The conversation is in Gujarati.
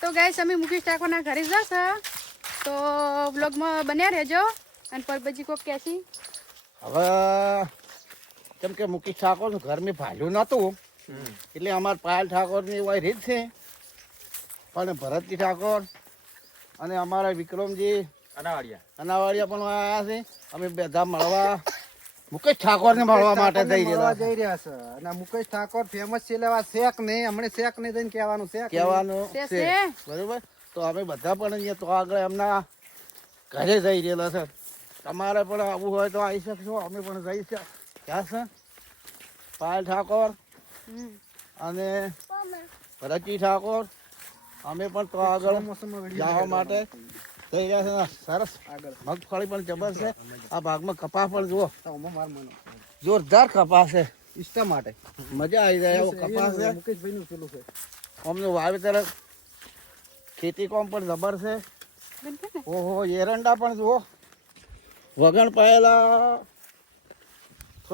તો ગાઈસ અમે મુકેશ ઠાકોરના ઘરે જશે તો બ્લોગમાં બન્યા રહેજો. અને પરબજી કોક કહેશી. હવે કેમ કે મુકેશ ઠાકોર ઘર મેં ભાલ્યું નહોતું. એટલે અમાર પાયલ ઠાકોરની એવી રીત છે. પણ ભરતજી ઠાકોર અને અમારા વિક્રમજી અનાવાડિયા અનાવાડિયા પણ આવ્યા છે. અમે બધા મળવા. મુકેશ ઠાકોર ને મળવા માટે જઈ રહ્યા જઈ રહ્યા છે. અને મુકેશ ઠાકોર ફેમસ છે લેવા શેક ને હમણે શેક ને જઈને કહેવાનું શેક. કહેવાનું છે. બરોબર? તો અમે બધા પણ અહીંયા તો આગળ એમના ઘરે જઈ રહેલા છે. તમારે પણ આવવું હોય તો આવી શકશો. અમે પણ જઈ છે ક્યાં છે? પાયલ ઠાકોર અને ભરતજી ઠાકોર. અમે પણ તો આગળ જવા માટે જઈ રહ્યા છે. સરસ આગળ મગફળી પણ જબર છે. આ ભાગમાં કપાસ પણ જુઓ. માર મનો જોરદાર કપાસ છે. ઈસ્ટા માટે. મજા આવી જાય એવો કપાસ છે. મુકેશભાઈનું પેલું છે. અમને વાવેતર ખેતી કોમ પણ જબર છે. ઓહો એરંડા પણ જુઓ. વગણ પાયેલા